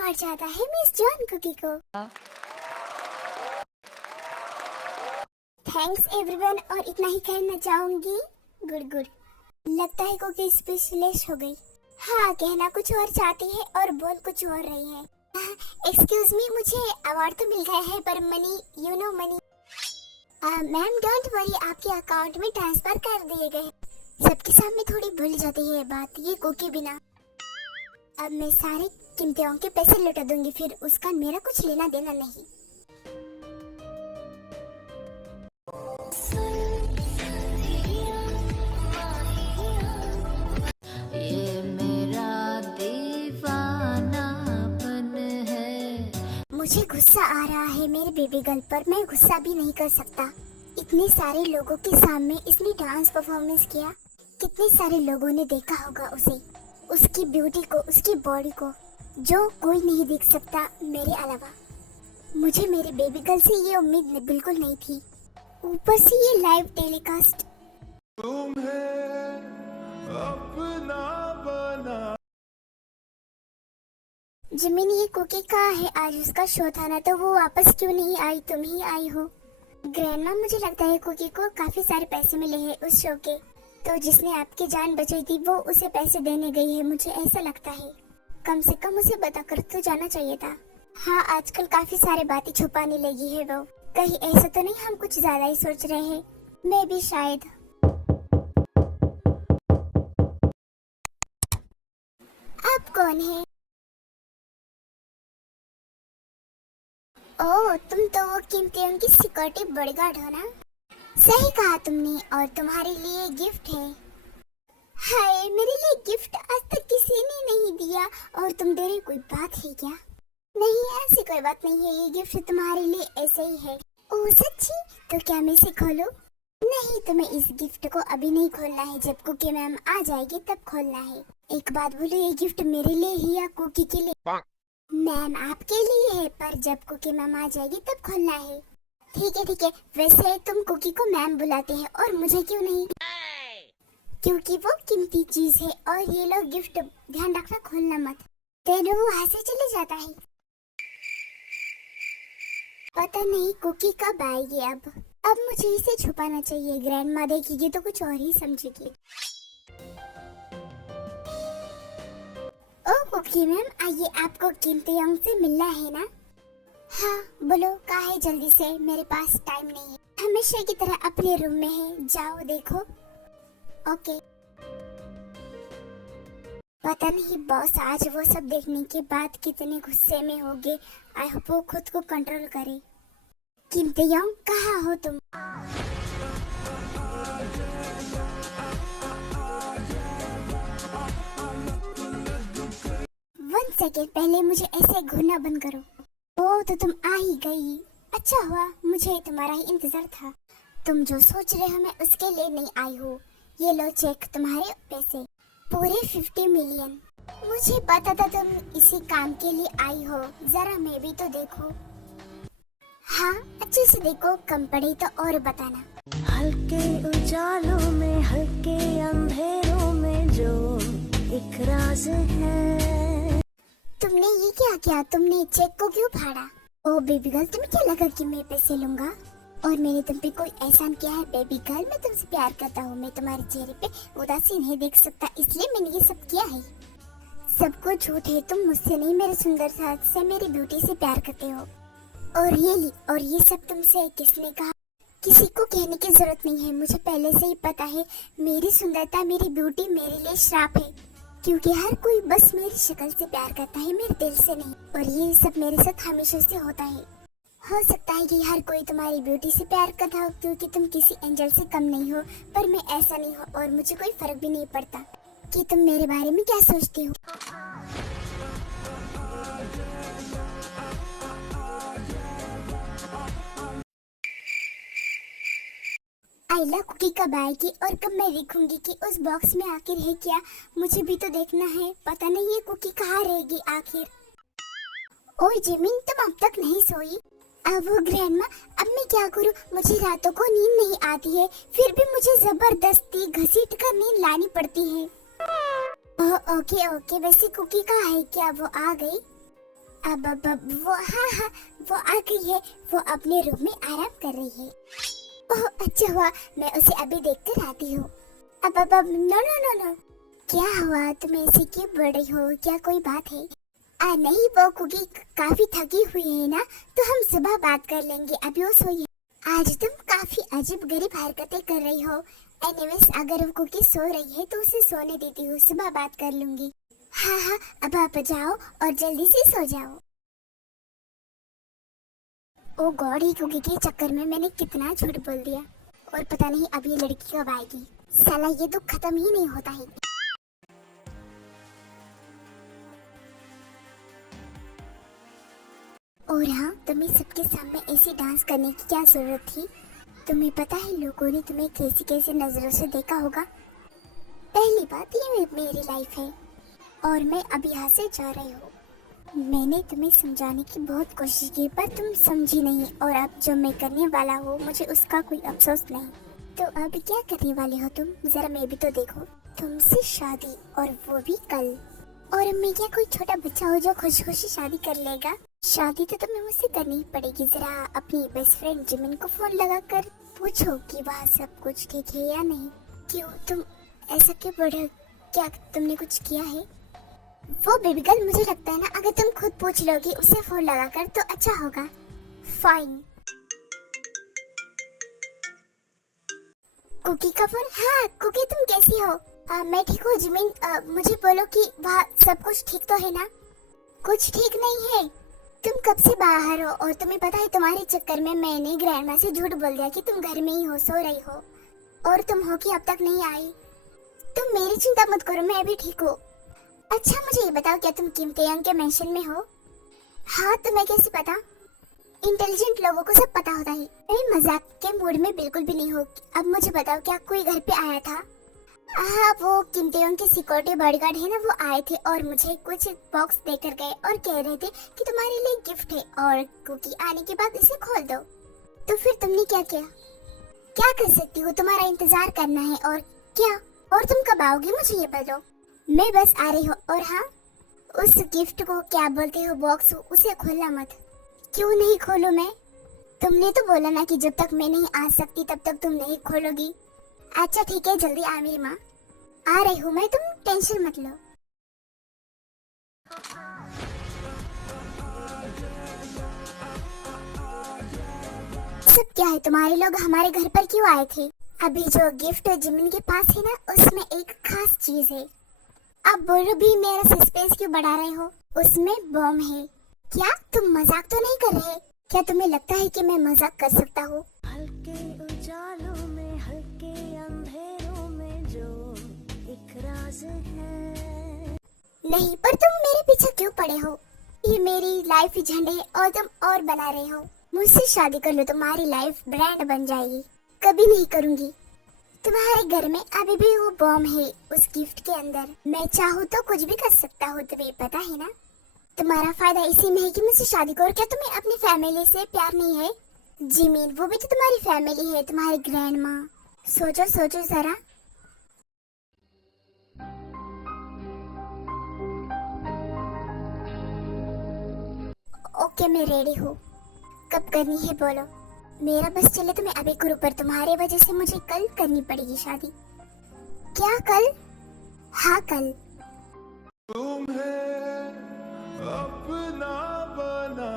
Award जाता है miss John cookie को। थैंक्स एवरीवन, और इतना ही कहना चाहूंगी। Good good. लगता है कुकी स्पेशलिस्ट हो गई। हाँ, कहना कुछ और चाहती है और बोल कुछ और रही है। एक्सक्यूज मी, मुझे अवार्ड तो मिल गया है पर money, you know money. Ma'am don't worry, आपके अकाउंट में ट्रांसफर कर दिए गए। सबके सामने थोड़ी भूल जाती है बात, ये कुकी बिना। अब मैं सारे कीमतियों के पैसे लौटा दूंगी, फिर उसका मेरा कुछ लेना देना नहीं। ये मेरा दीवानापन है। मुझे गुस्सा आ रहा है मेरे बेबी गर्ल पर, मैं गुस्सा भी नहीं कर सकता। इतने सारे लोगों के सामने इसने डांस परफॉर्मेंस किया, कितने सारे लोगों ने देखा होगा उसे, उसकी ब्यूटी को, उसकी बॉडी को, जो कोई नहीं देख सकता मेरे अलावा। मुझे मेरे बेबी गर्ल से ये उम्मीद बिल्कुल नहीं थी, ऊपर से ये लाइव टेलीकास्ट। तुम्हें अपना बना। जिमिन, ये कुकी कहाँ है? आज उसका शो था ना, तो वो वापस क्यों नहीं आई? तुम ही आई हो। ग्रैंडमा, मुझे लगता है कुकी को काफी सारे पैसे मिले हैं उस शो के, तो जिसने आपकी जान बचाई थी वो उसे पैसे देने गई है, मुझे ऐसा लगता है। कम से कम उसे बता कर तो जाना चाहिए था। हाँ, आजकल काफी सारे बातें छुपाने लगी है वो। कहीं ऐसा तो नहीं हम कुछ ज्यादा ही सोच रहे हैं? मैं भी शायद। आप कौन है? ओह, तुम तो वो कीमतियों की सिक्योरिटी बॉडीगार्ड हो ना? सही कहा तुमने, और तुम्हारे लिए गिफ्ट है। हाय, मेरे लिए गिफ्ट आज तक किसी ने नहीं दिया, और तुम दे रहे, कोई बात है क्या? नहीं, ऐसी कोई बात नहीं है, ये गिफ्ट तुम्हारे लिए ऐसे ही है। ओह सच्ची? तो क्या मैं इसे खोलूं? नहीं, तुम्हें इस गिफ्ट को अभी नहीं खोलना है, जब कुकी मैम आ जाएगी तब खोलना है। एक बात बोलो, ये गिफ्ट मेरे लिए ही या कुकी के लिए? मैम आपके लिए है, पर जब कुकी मैम आ जाएगी तब खोलना है। ठीक है ठीक है। वैसे तुम कुकी को मैम बुलाते हैं और मुझे क्यों नहीं? क्योंकि वो कीमती चीज है, और ये लो गिफ्ट, ध्यान रखना खोलना मत, तेरे वो वहाँ से चले जाता है। पता नहीं कुकी कब आएगी। अब मुझे इसे छुपाना चाहिए, ग्रैंडमा देखेगी तो कुछ और ही समझेगी। ओ कुकी मैम, आइए, आपको कीमती अंक से मिलना है ना? हाँ बोलो, कहाँ है? जल्दी से, मेरे पास टाइम नहीं है। हमेशा की तरह अपने रूम में है, जाओ देखो। ओके। पता नहीं बॉस आज वो सब देखने के बाद कितने गुस्से में होंगे। आई होप वो खुद को कंट्रोल करे। कीमती अंक, कहाँ हो तुम? 1 सेकेंड, पहले मुझे ऐसे घूरना बंद करो। ओह, तो तुम आ ही गई। अच्छा हुआ, मुझे तुम्हारा ही इंतजार था। तुम जो सोच रहे हो मैं उसके लिए नहीं आई हूँ। ये लो चेक, तुम्हारे पैसे पूरे 50 मिलियन। मुझे पता था तुम इसी काम के लिए आई हो। जरा मैं भी तो देखो। हाँ, अच्छे से देखो, कम पड़े तो और बताना। हल्के उजालों में, हल्के अंधेरों में जो एक राज है। तुमने ये क्या किया? तुमने चेक को क्यों फाड़ा? ओ बेबी गर्ल, तुम्हें क्या लगा कि मैं पैसे लूंगा? और मैंने तुम पे कोई एहसान किया है? बेबी गर्ल, मैं तुमसे प्यार करता हूँ। मैं तुम्हारे चेहरे पे उदासी नहीं देख सकता, इसलिए मैंने ये सब किया है। सब कुछ झूठ है, तुम मुझसे नहीं, मेरे सुंदर साथ से, मेरी ब्यूटी से प्यार करते हो। और ये सब तुमसे किसने कहा? किसी को कहने की जरूरत नहीं है, मुझे पहले से ही पता है। मेरी सुंदरता, मेरी ब्यूटी मेरे लिए श्राप है, क्योंकि हर कोई बस मेरी शक्ल से प्यार करता है, मेरे दिल से नहीं। और ये सब मेरे साथ हमेशा से होता है। हो सकता है कि हर कोई तुम्हारी ब्यूटी से प्यार करता हो, क्योंकि तुम किसी एंजल से कम नहीं हो, पर मैं ऐसा नहीं हूँ, और मुझे कोई फर्क भी नहीं पड़ता कि तुम मेरे बारे में क्या सोचते हो। आइला कुकी कब आएगी, और कब मैं देखूंगी कि उस बॉक्स में आखिर है क्या? मुझे भी तो देखना है। पता नहीं ये कुकी कहाँ रहेगी आखिर। ओए जिमिन, तुम अब तक नहीं सोई? अब वो ग्रैंडमा, अब मैं क्या करूं? मुझे रातों को नींद नहीं आती है, फिर भी मुझे जबरदस्ती घसीट कर नींद लानी पड़ती है। Okay okay. वैसे कुकी कहाँ है? क्या वो आ गई? अब वो हाँ, वो आ गई है। वो अपने रूम में आराम कर रही है। ओह अच्छा हुआ, मैं उसे अभी देख कर आती हूँ। अब नो नो नो नो, क्या हुआ? तुम ऐसे क्यों बोल रही हो? क्या कोई बात है? नहीं, वो कुकी काफी थकी हुई है ना, तो हम सुबह बात कर लेंगे, अभी वो सोई है। आज तुम काफी अजीब गरीब हरकतें कर रही हो। एनीवेज, अगर वो कुकी सो रही है तो उसे सोने देती हूँ, सुबह बात कर लूंगी। हाँ, अब आप जाओ और जल्दी से सो जाओ। ओ गॉड, ही कुकी के चक्कर में मैंने कितना झूठ बोल दिया। और पता नहीं अब ये लड़की कब आएगी। साला ये दुख खत्म ही नहीं होता है। और हाँ, तुम्हें सबके सामने ऐसे डांस करने की क्या जरूरत थी? तुम्हें पता है लोगों ने तुम्हें कैसी कैसी नजरों से देखा होगा। पहली बात, ये मेरी लाइफ है और मैं अब यहाँ से जा रही हूँ। मैंने तुम्हें समझाने की बहुत कोशिश की पर तुम समझी नहीं, और अब जो मैं करने वाला हूँ मुझे उसका कोई अफसोस नहीं। तो अब क्या करने वाले हो तुम? जरा मैं भी तो देखो। तुमसे शादी, और वो भी कल। और मैं क्या कोई छोटा बच्चा हो जो खुशी खुशी शादी कर लेगा? शादी तो तुम्हें मुझसे करनी ही पड़ेगी। जरा अपनी बेस्ट फ्रेंड जिमिन को फोन लगा कर पूछो कि वहाँ सब कुछ ठीक है या नहीं। क्यों तुम ऐसा क्यों बोल रहे हो? क्या तुमने कुछ किया है? वो बेबी गर्ल, मुझे लगता है ना, अगर तुम खुद पूछ लोगी उसे फोन लगा कर तो अच्छा होगा। फाइन। कुकी का फोन? हाँ कुकी, तुम कैसी हो? मैं ठीक हूँ जिमिन। मुझे बोलो कि वहाँ सब कुछ ठीक तो है ना? कुछ ठीक नहीं है। तुम कब से बाहर हो? और तुम्हें पता है तुम्हारे चक्कर में मैंने ग्रैंडमा से झूठ बोल दिया कि तुम घर में ही हो, सो रही हो, और तुम हो कि अब तक नहीं आई। तुम मेरी चिंता मत करो, मैं भी ठीक हूँ। अच्छा मुझे ये बताओ, क्या तुम किम तेयंग के मेंशन में हो? हाँ, तुम्हें कैसे पता? इंटेलिजेंट लोगों को सब पता होता है। मैं मजाक के मूड में बिल्कुल भी नहीं हूँ। अब मुझे बताओ, क्या कोई घर पे आया था? हाँ, वो किम तेयंग के सिक्योरिटी बॉडीगार्ड है ना, वो आए थे और मुझे कुछ बॉक्स देकर गए और कह रहे थे कि तुम्हारे लिए गिफ्ट है और कुकी आने के बाद इसे खोल दो। तो फिर तुमने क्या किया? क्या कर सकती हो, तुम्हारा इंतजार करना है। और क्या? और तुम कब आओगे मुझे ये बताओ। मैं बस आ रही हूँ। और हाँ, उस गिफ्ट को क्या बोलते हो, बॉक्स, उसे खोलना मत। क्यों नहीं खोलूं मैं? तुमने तो बोला ना कि जब तक मैं नहीं आ सकती तब तक तुम नहीं खोलोगी। अच्छा ठीक है, जल्दी आ मेरी माँ। आ रही हूँ मैं, तुम टेंशन मत लो। सब क्या है, तुम्हारे लोग हमारे घर पर क्यों आए थे? अभी जो गिफ्ट जिमिन के पास है ना, उसमें एक खास चीज है। अब बोलो भी, मेरा सस्पेंस क्यों बढ़ा रहे हो? उसमें बम है। क्या तुम मजाक तो नहीं कर रहे? क्या तुम्हें लगता है कि मैं मजाक कर सकता हूँ? हल्के उजालों में, हल्के अंधेरों में जो एक राज है। नहीं, पर तुम मेरे पीछे क्यों पड़े हो? ये मेरी लाइफ झंडे है और तुम और बना रहे हो। मुझसे शादी कर लो, तुम्हारी लाइफ ब्रांड बन जाएगी। कभी नहीं करूँगी। तुम्हारे घर में अभी भी वो बॉम्ब है उस गिफ्ट के अंदर। मैं चाहूँ तो कुछ भी कर सकता हूँ, तुम्हें पता है ना। तुम्हारा फायदा इसी में है कि मुझसे शादी करो। क्या तुम्हें अपनी फैमिली से प्यार नहीं है? जिमिन, वो भी तो तुम्हारी फैमिली है, तुम्हारी ग्रैंड माँ। सोचो सोचो जरा। ओके, मैं रेडी हूँ। कब करनी है बोलो। मेरा बस चले तो मैं अभी करूँ, पर तुम्हारे वजह से मुझे कल करनी पड़ेगी शादी। क्या कल? हाँ कल। तुम्हें अपना बना